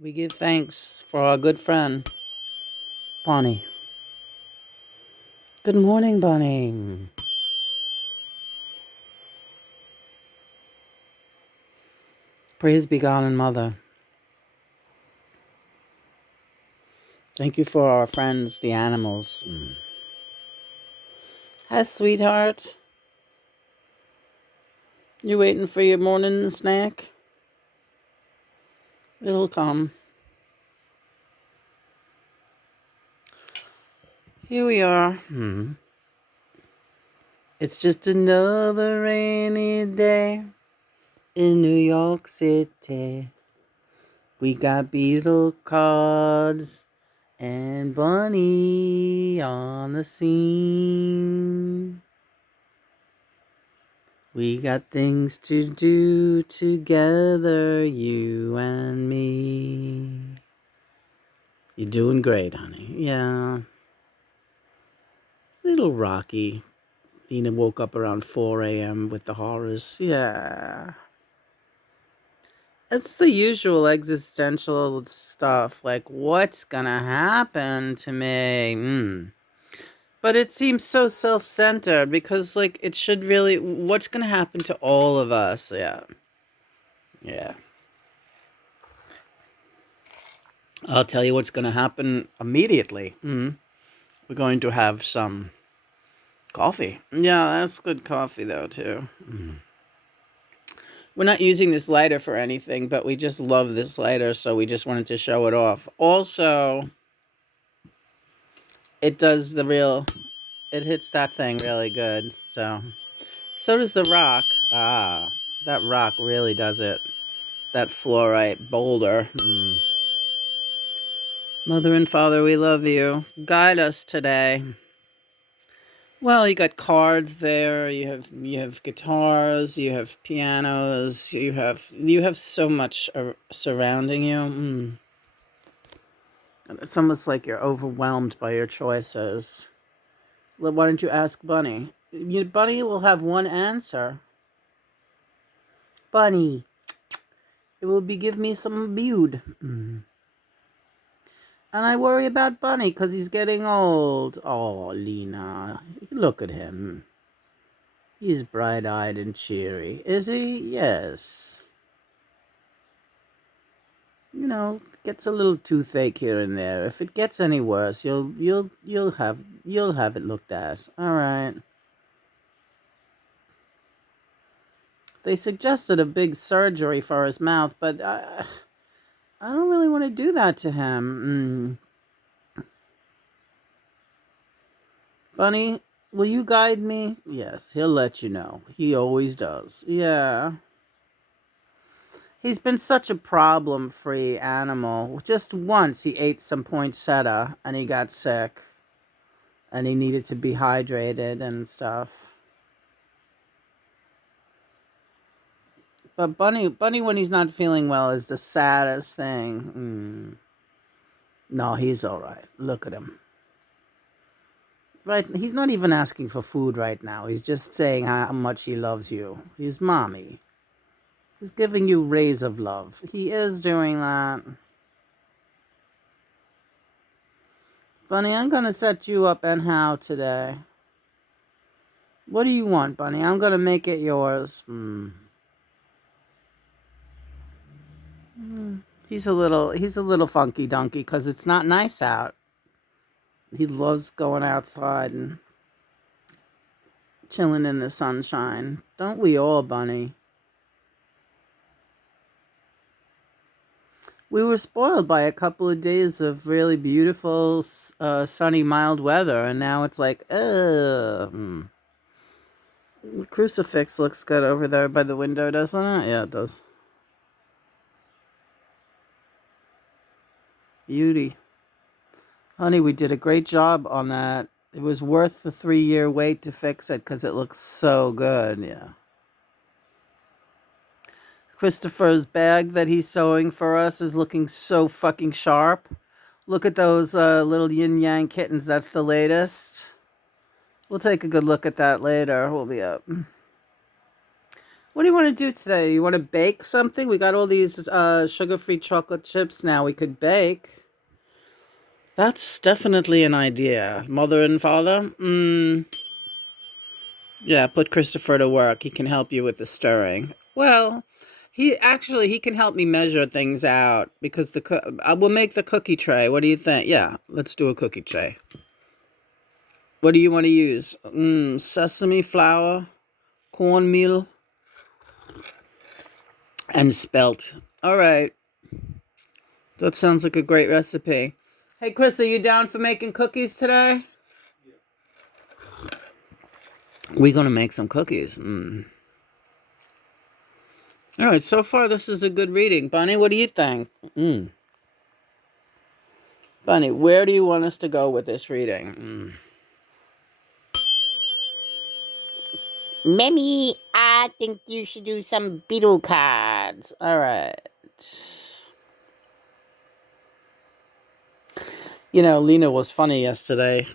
We give thanks for our good friend, Bonnie. Good morning, Bonnie. Praise be God and Mother. Thank you for our friends, the animals. Hi, sweetheart. You waiting for your morning snack? It'll come. Here we are. It's just another rainy day in New York City. We got beetle cards and Bunny on the scene. We got things to do together, you and me. You're doing great, honey. Yeah. Little rocky. Nina woke up around 4 a.m. with the horrors. Yeah. It's the usual existential stuff. Like, what's gonna happen to me? But it seems so self-centered because, like, it should really... What's gonna happen to all of us? Yeah. Yeah. I'll tell you what's gonna happen immediately. We're going to have some coffee. Yeah, that's good coffee, though, too. We're not using this lighter for anything, but we just love this lighter, so we just wanted to show it off. Also, it does the real... It hits that thing really good, so... So does the rock. Ah, that rock really does it. That fluorite boulder. Mother and Father, we love you. Guide us today. Well, you got cards there. You have guitars. You have pianos. You have so much surrounding you. It's almost like you're overwhelmed by your choices. Well, why don't you ask Bunny? Bunny will have one answer. Bunny, it will be give me some beaud. And I worry about Bunny because he's getting old. Oh, Lena, look at him. He's bright-eyed and cheery. Is he? Yes. Gets a little toothache here and there. If it gets any worse, you'll have it looked at. All right. They suggested a big surgery for his mouth, but I don't really want to do that to him. Bunny, will you guide me? Yes, he'll let you know. He always does. Yeah. He's been such a problem-free animal. Just once he ate some poinsettia and he got sick. And he needed to be hydrated and stuff. But Bunny, when he's not feeling well, is the saddest thing. No, he's all right. Look at him. Right, he's not even asking for food right now. He's just saying how much he loves you. He's mommy. He's giving you rays of love. He is doing that. Bunny, I'm going to set you up and how today. What do you want, Bunny? I'm going to make it yours. He's a little funky donkey because it's not nice out. He loves going outside and chilling in the sunshine. Don't we all, Bunny? We were spoiled by a couple of days of really beautiful, sunny, mild weather, and now it's like, ugh. The crucifix looks good over there by the window, doesn't it? Yeah, it does. Beauty. Honey, we did a great job on that. It was worth the 3-year wait to fix it because it looks so good. Yeah. Christopher's bag that he's sewing for us is looking so fucking sharp. Look at those little yin-yang kittens. That's the latest. We'll take a good look at that later. We'll be up. What do you want to do today? You want to bake something? We got all these sugar-free chocolate chips now. We could bake. That's definitely an idea. Mother and father? Yeah, put Christopher to work. He can help you with the stirring. Well, he can help me measure things out because I will make the cookie tray. What do you think? Yeah, let's do a cookie tray. What do you want to use? Sesame flour, cornmeal, and spelt. All right. That sounds like a great recipe. Hey, Chris, are you down for making cookies today? We're going to make some cookies. All right, so far this is a good reading. Bunny, what do you think? Bunny, where do you want us to go with this reading? Maybe I think you should do some beetle cards. All right. You know, Lena was funny yesterday.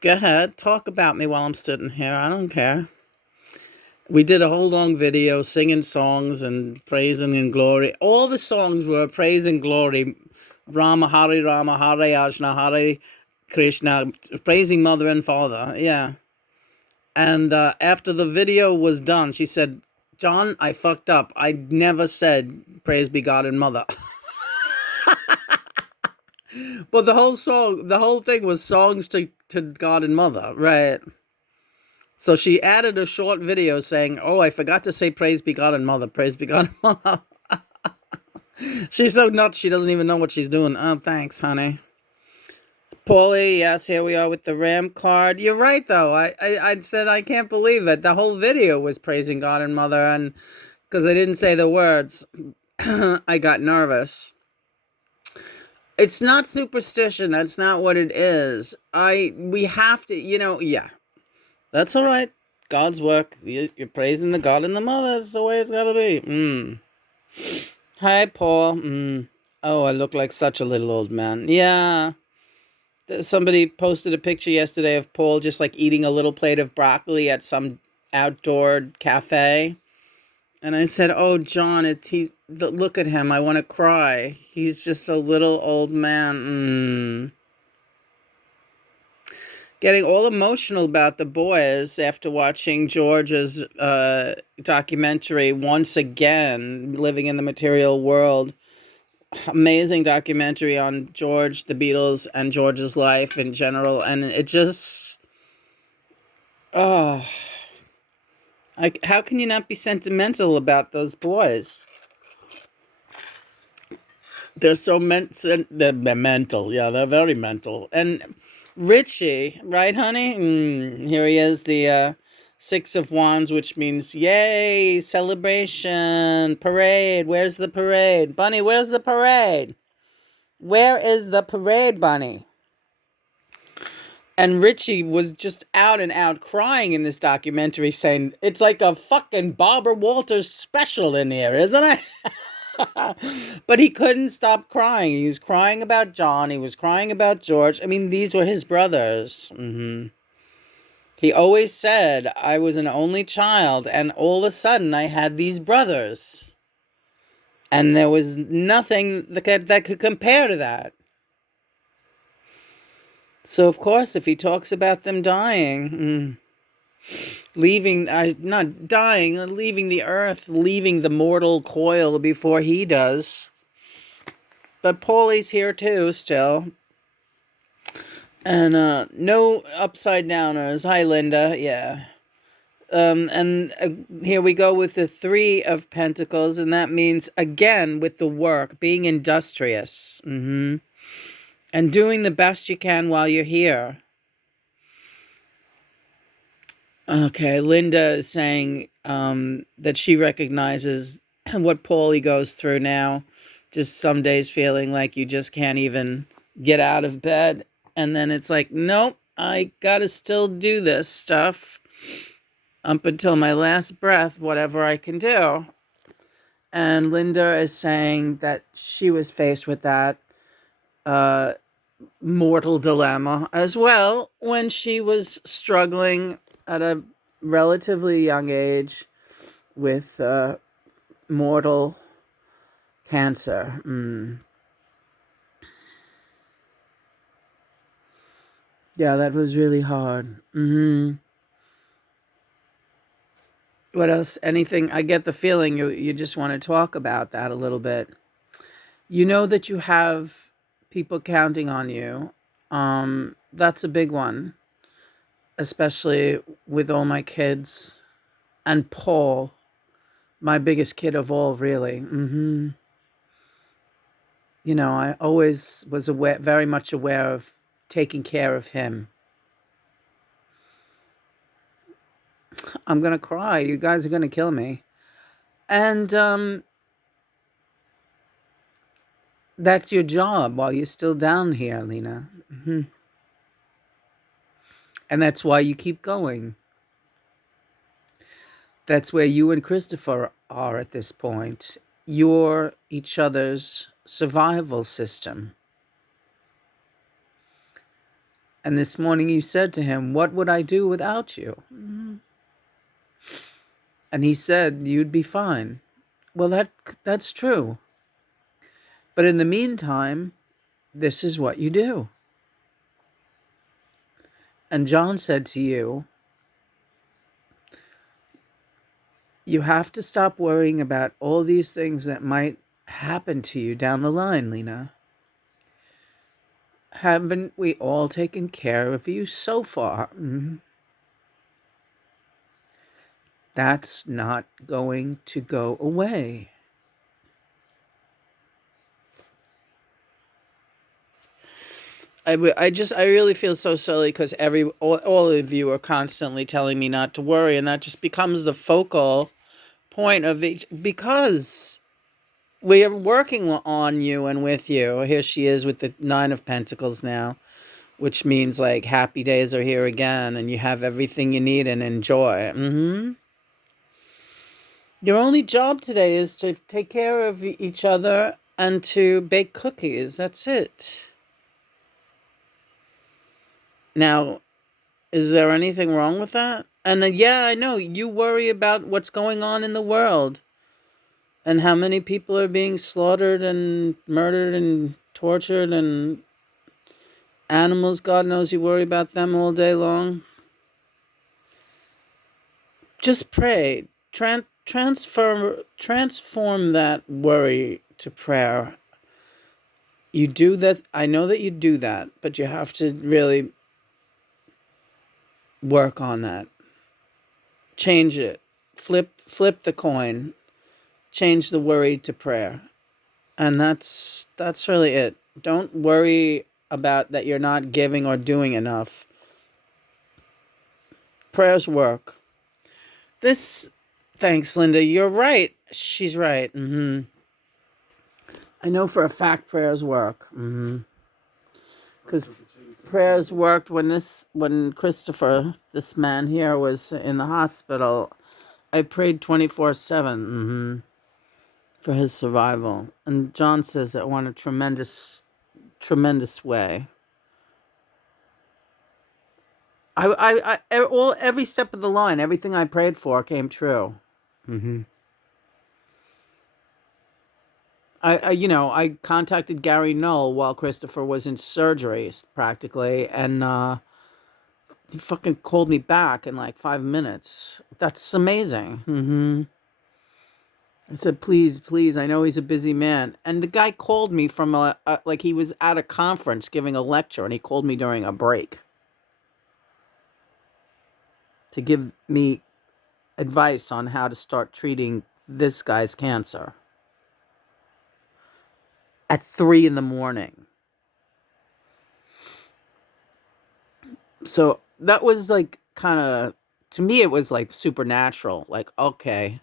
Go ahead, talk about me while I'm sitting here. I don't care. We did a whole long video singing songs and praising and glory. All the songs were praise and glory. Rama, Hare Ajna, Hare Krishna, praising mother and father. Yeah. And after the video was done, she said, John, I fucked up. I never said praise be God and mother. But the whole thing was songs to God and mother, right? So she added a short video saying, oh, I forgot to say praise be God and mother, praise be God and mother. She's so nuts, she doesn't even know what she's doing. Oh, thanks, honey. Paulie, yes, here we are with the Ram card. You're right, though. I said I can't believe it. The whole video was praising God and mother, and because I didn't say the words, I got nervous. It's not superstition. That's not what it is. We have to, yeah. That's all right. God's work. You're praising the God and the mother. That's the way it's got to be. Hi, Paul. Oh, I look like such a little old man. Yeah. Somebody posted a picture yesterday of Paul just like eating a little plate of broccoli at some outdoor cafe. And I said, oh, John, look at him. I want to cry. He's just a little old man. Getting all emotional about the boys after watching George's documentary once again, Living in the Material World. Amazing documentary on George, the Beatles, and George's life in general. And it just, how can you not be sentimental about those boys? They're so they're mental. Yeah, they're very mental. And Richie, right, honey? Here he is, the Six of Wands, which means, yay, celebration, parade. Where's the parade? Bunny, where's the parade? Where is the parade, Bunny? And Richie was just out and out crying in this documentary saying, it's like a fucking Barbara Walters special in here, isn't it? But he couldn't stop crying. He was crying about John. He was crying about George. I mean, these were his brothers. He always said, I was an only child, and all of a sudden I had these brothers. And there was nothing that could compare to that. So, of course, if he talks about them dying, leaving, not dying, leaving the earth, leaving the mortal coil before he does. But Paulie's here too, still. And no upside downers. Hi, Linda. Yeah. And here we go with the Three of Pentacles, and that means, again, with the work, being industrious. And doing the best you can while you're here. Okay, Linda is saying that she recognizes what Paulie goes through now. Just some days feeling like you just can't even get out of bed. And then it's like, nope, I gotta still do this stuff up until my last breath, whatever I can do. And Linda is saying that she was faced with that mortal dilemma as well when she was struggling at a relatively young age with mortal cancer. Yeah, that was really hard. What else? Anything? I get the feeling you just want to talk about that a little bit. You know that you have people counting on you. That's a big one, especially with all my kids and Paul, my biggest kid of all, really. You know, I always was aware, very much aware of taking care of him. I'm gonna cry. You guys are gonna kill me. And that's your job while you're still down here, Lena. And that's why you keep going. That's where you and Christopher are at this point. You're each other's survival system. And this morning you said to him, "What would I do without you?" And he said, "You'd be fine." Well, that's true. But in the meantime, this is what you do. And John said to you, you have to stop worrying about all these things that might happen to you down the line, Lena. Haven't we all taken care of you so far? That's not going to go away. I really feel so silly because all of you are constantly telling me not to worry, and that just becomes the focal point of each, because we are working on you and with you. Here she is with the Nine of Pentacles now, which means like happy days are here again, and you have everything you need and enjoy. Your only job today is to take care of each other and to bake cookies. That's it. Now, is there anything wrong with that? And yeah, I know you worry about what's going on in the world and how many people are being slaughtered and murdered and tortured, and animals, God knows you worry about them all day long. Just pray. Transform that worry to prayer. You do that. I know that you do that, but you have to really work on that. Change it. Flip the coin. Change the worry to prayer. And that's really it. Don't worry about that you're not giving or doing enough. Prayers work. Thanks, Linda. You're right. She's right. I know for a fact prayers work. Because prayers worked when Christopher, this man here, was in the hospital. I prayed 24/7 for his survival. And John says that went a tremendous way. Every step of the line, everything I prayed for came true. I contacted Gary Knoll while Christopher was in surgery, practically, and he fucking called me back in like 5 minutes. That's amazing. I said, please, I know he's a busy man. And the guy called me from like he was at a conference giving a lecture, and he called me during a break to give me advice on how to start treating this guy's cancer at 3 a.m. So that was like kind of, to me, it was like supernatural. Like, okay,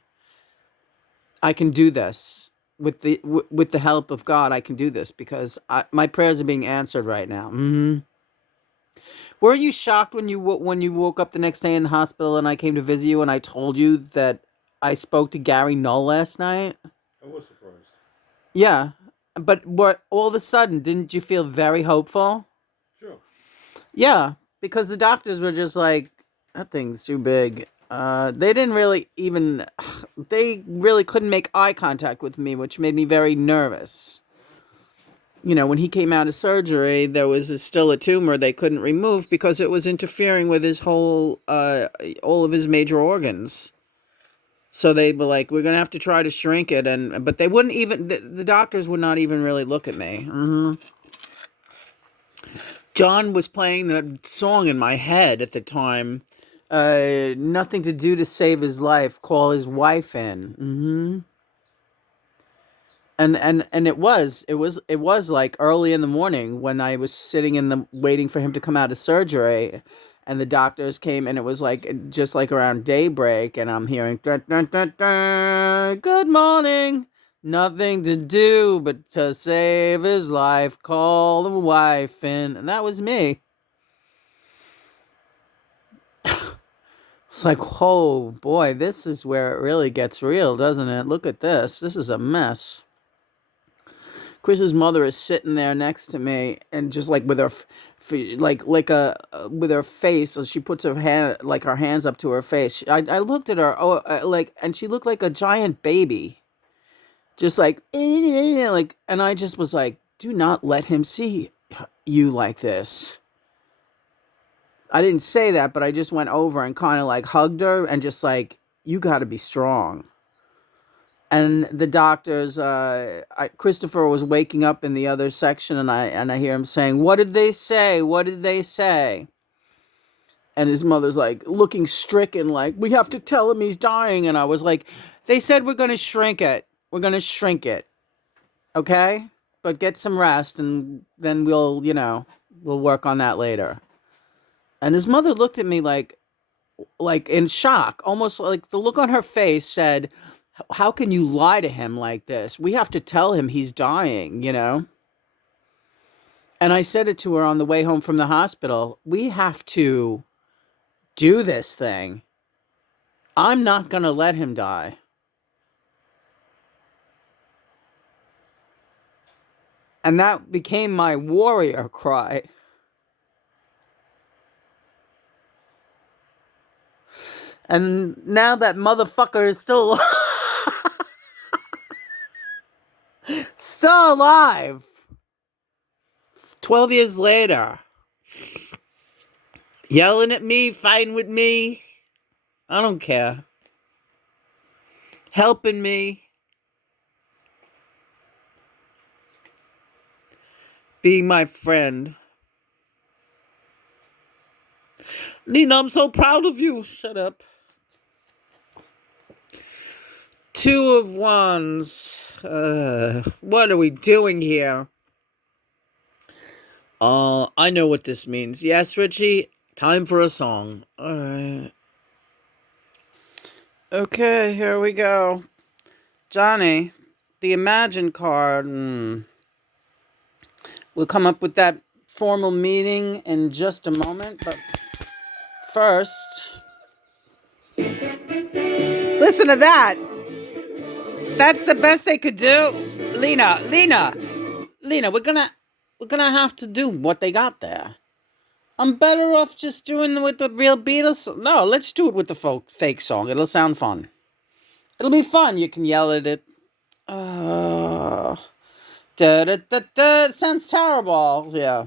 I can do this with the help of God. I can do this because my prayers are being answered right now. Were you shocked when you woke up the next day in the hospital and I came to visit you and I told you that I spoke to Gary Null last night? I was surprised. Yeah, but all of a sudden, didn't you feel very hopeful? Sure. Yeah, because the doctors were just like, that thing's too big. They didn't really even, they really couldn't make eye contact with me, which made me very nervous. When he came out of surgery, there was still a tumor they couldn't remove because it was interfering with his all of his major organs. So they were like, we're going to have to try to shrink it. But they wouldn't even, the doctors would not even really look at me. John was playing the song in my head at the time. Nothing to do to save his life. Call his wife in. And it was like early in the morning when I was sitting waiting for him to come out of surgery, and the doctors came, and it was like just like around daybreak, and I'm hearing dun, dun, dun, dun, good morning. Nothing to do but to save his life. Call the wife in, and that was me. It's like, oh boy, this is where it really gets real, doesn't it? Look at this. This is a mess. Chris's mother is sitting there next to me, and just like with her, with her face, she puts her hands up to her face. I looked at her, and she looked like a giant baby, just like, and I just was like, do not let him see you like this. I didn't say that, but I just went over and kind of like hugged her and just like, you got to be strong. And the doctors, Christopher was waking up in the other section, and I hear him saying, "What did they say? What did they say?" And his mother's like looking stricken, like, "We have to tell him he's dying." And I was like, "They said we're going to shrink it. We're going to shrink it, okay? But get some rest, and then we'll work on that later." And his mother looked at me like in shock, almost like the look on her face said, how can you lie to him like this? We have to tell him he's dying, And I said it to her on the way home from the hospital. We have to do this thing. I'm not going to let him die. And that became my warrior cry. And now that motherfucker is still still alive. 12 years later. Yelling at me, fighting with me. I don't care. Helping me. Being my friend. Nina, I'm so proud of you. Shut up. 2 of Wands. What are we doing here? I know what this means. Yes, Richie, time for a song. All right. Okay, here we go. Johnny, the Imagine card. We'll come up with that formal meeting in just a moment, but first, listen to that. That's the best they could do. Lena, we're gonna have to do what they got there. I'm better off just doing it with the real Beatles. No, let's do it with the fake song. It'll sound fun. It'll be fun. You can yell at it. Da da da da. It sounds terrible. Yeah.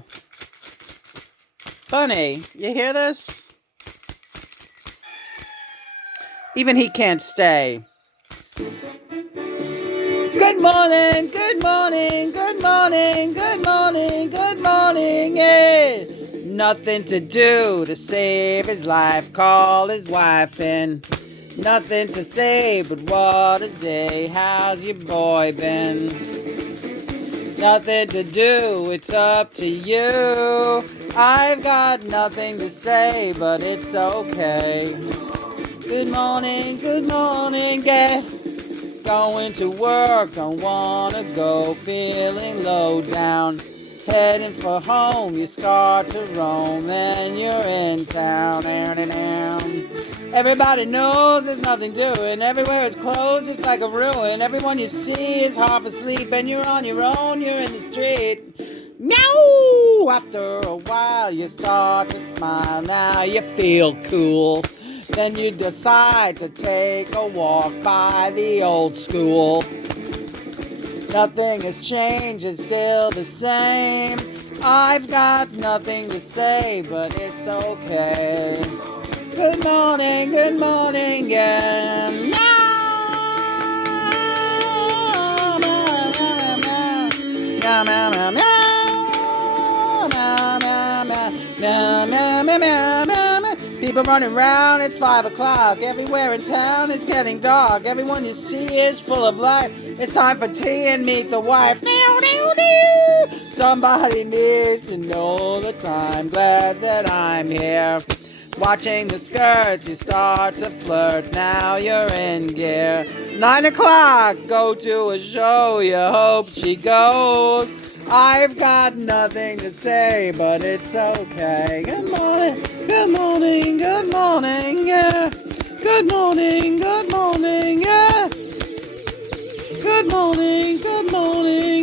Funny. You hear this? Even he can't stay. Good morning, good morning, good morning, good morning, good morning, yeah. Nothing to do to save his life, call his wife in. Nothing to say but what a day, how's your boy been? Nothing to do, it's up to you. I've got nothing to say, but it's okay. Good morning, yeah. Going to work, don't wanna go, feeling low down. Heading for home, you start to roam, then you're in town. Everybody knows there's nothing doing, everywhere is closed, it's like a ruin. Everyone you see is half asleep, and you're on your own, you're in the street. Meow! After a while, you start to smile, now you feel cool. Then you decide to take a walk by the old school. Nothing has changed, it's still the same. I've got nothing to say, but it's okay. Good morning, yeah. Meow, meow, meow, meow. Meow, meow, meow, meow, meow, meow. People running around, it's 5 o'clock. Everywhere in town, it's getting dark. Everyone you see is full of life. It's time for tea and meet the wife. Somebody needs to know the time. Glad that I'm here. Watching the skirts, you start to flirt. Now you're in gear. 9 o'clock, go to a show. You hope she goes. I've got nothing to say, but it's okay. Good morning, good morning, good morning, yeah. Good morning, yeah. Good morning, good morning.